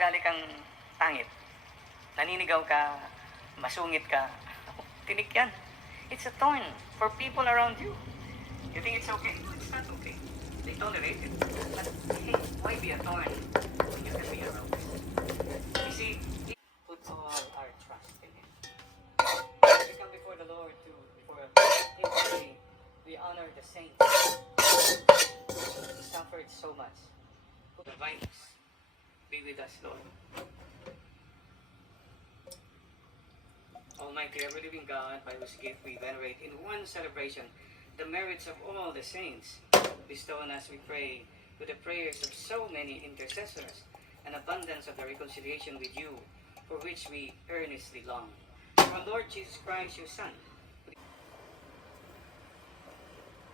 ugali kang pangit, naninigaw ka, masungit ka, tinik yan. It's a thorn for people around you. You think it's okay? No, it's not okay. They tolerate it. But hey, why be a thorn when you can be a rose? You see, put all our trust in Him. As we come before the Lord before Him, we honor the saints. He suffered so much. The vines be with us, Lord. Almighty, ever-living God, by whose gift we venerate in one celebration the merits of all the saints, bestow on us, we pray, with the prayers of so many intercessors, an abundance of the reconciliation with you, for which we earnestly long. Our Lord Jesus Christ, your Son.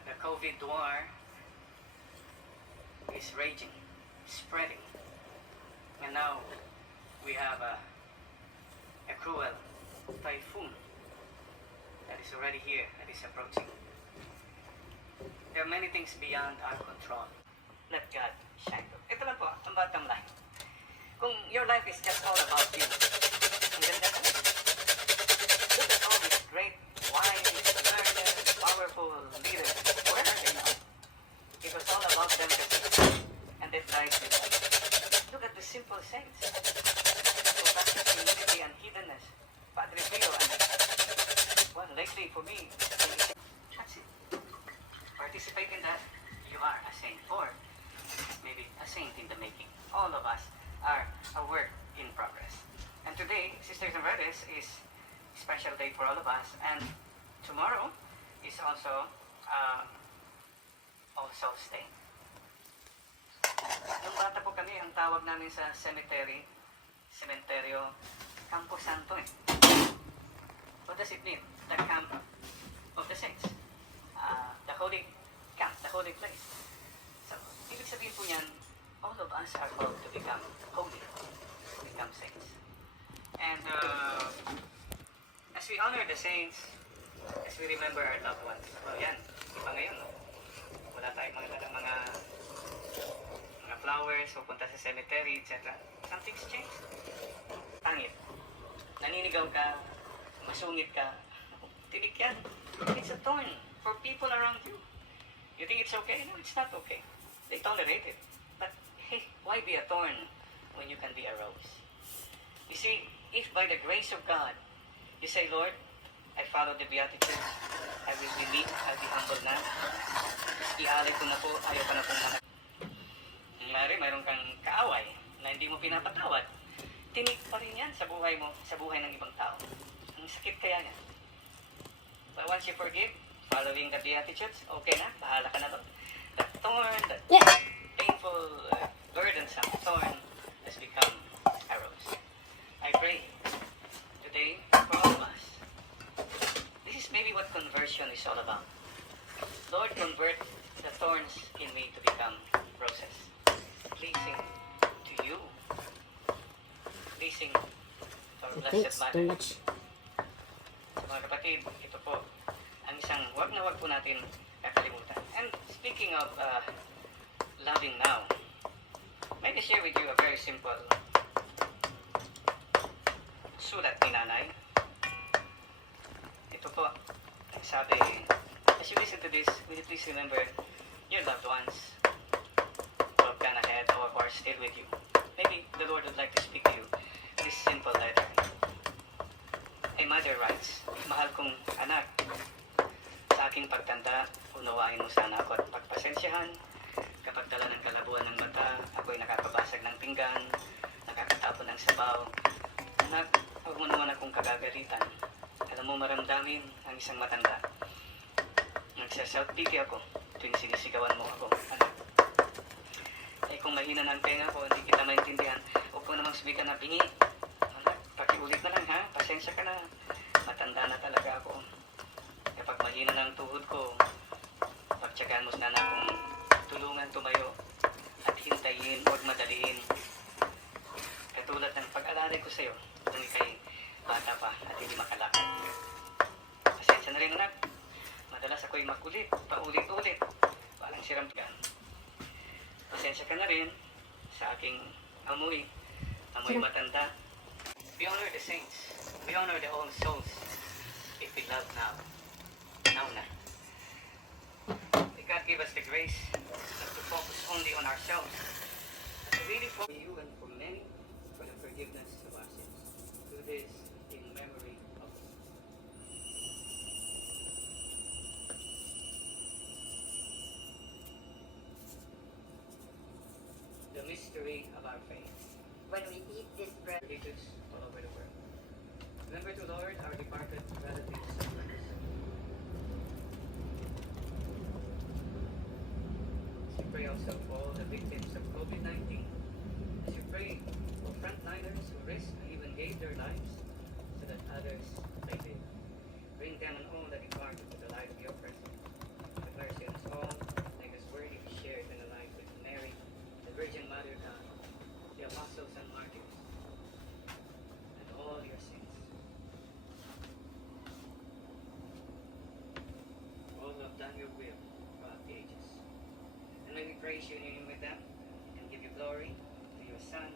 The COVID war is raging, spreading, and now we have a cruel typhoon that is already here, that is approaching. There are many things beyond our control. Let God shine through. Ito lang po, ang bottom line. Kung your life is just all about you, ang ganda ka. Look at all these great, wise, learned, powerful leaders. Where are they now? It was all about them and their lives with us. Look at the simple saints who practice humility and heathenness. Padre Pio, and well, lately for me, that's it. Participate in that, you are a saint, or maybe a saint in the making. All of us are a work in progress. And today, Sisters and Brothers, is a special day for all of us, and tomorrow is also All Souls Day. Nung bata po kami, ang tawag namin sa cementerio, Campo Santo. What does it mean? The camp of the saints. The holy camp, the holy place. So, ibig sabihin po niyan, all of us are called to become holy, to become saints. And as we honor the saints, as we remember our loved ones, well, yan, iba ngayon, no? Wala tayong mga flowers, pupunta sa cemetery, etc. Something's changed. Pangit. Naninigaw ka, masungit ka, tinik yan. It's a thorn for people around you. You think it's okay? No, it's not okay. They tolerate it. But hey, why be a thorn when you can be a rose? You see, if by the grace of God, you say, Lord, I follow the Beatitudes, I will be meek, I'll be humble na, ialay ko na po, ayaw ka na pong manag. Nangyari, mayroon kang kaaway na hindi mo pinapatawad, tinik pa rin yan sa buhay mo, sa buhay ng ibang tao. Ang sakit kaya niya. But once you forgive, following the Beatitudes, okay na, bahala ka na doon. That thorn, that painful, burdensome thorn has become a rose. I pray today for all of us. This is maybe what conversion is all about. Lord, convert the thorns in me to become roses, pleasing to you, pleasing to our Blessed Mother. So mga kapatid, ito po ang isang wag na wag po natin kakalimutan. And speaking of loving now, may I share with you a very simple sulat ni Nanay. Ito po, sabi, as you listen to this, will you please remember your loved ones who have gone ahead or who are still with you. Maybe the Lord would like to speak to you this simple letter. A mother writes, mahal kong anak, sa aking pagtanda, unawain mo sana ako at pagpasensyahan. Kapag dala ng kalabuan ng mata, ako'y nakakabasag ng pinggan, nakakatapon ng sabaw. Anak, huwag mo naman akong kagagalitan. Alam mo maramdamin ang isang matanda. Nagsaself-pity ako tuwing sinisigawan mo ako, anak. Eh kung mahina ng tenga ko, hindi kita maintindihan, huwag mo namang sabihin na bingi. Anak, pakiulit na lang ha, pasensya ka na. Matanda na talaga ako. Kapag mahina ng tuhod ko, pagtsagaan mo sana akong tulungan tumayo at hintayin, huwag madaliin. Katulad ng pag-alalay ko sa'yo, nung ikay bata pa at hindi makalakad. Pasensya na rin anak. Madalas ako'y makulit, paulit-ulit. Parang sirampigan. Pasensya ka na rin sa aking amoy Amoy matanda. We honor the saints. We honor the old souls. If we love now. Now na. May God give us the grace not to focus only on ourselves. But to really for you and for many for the forgiveness of our sins. Do this in memory of us. The mystery of our faith. When we eat this bread, Religious all over the world. Remember to Lord our departed relatives and friends. As you pray also for all the victims of COVID-19. As you pray for frontliners who risked and even gave their lives so that others may live. Bring them and all that departed to the light of your presence. Have mercy on us all. Make us worthy to share in the life with Mary, the Virgin Mother of God, the apostles and martyrs, and all your saints. All who have done your will throughout the ages. And may we praise you in union with them and give you glory to your Son,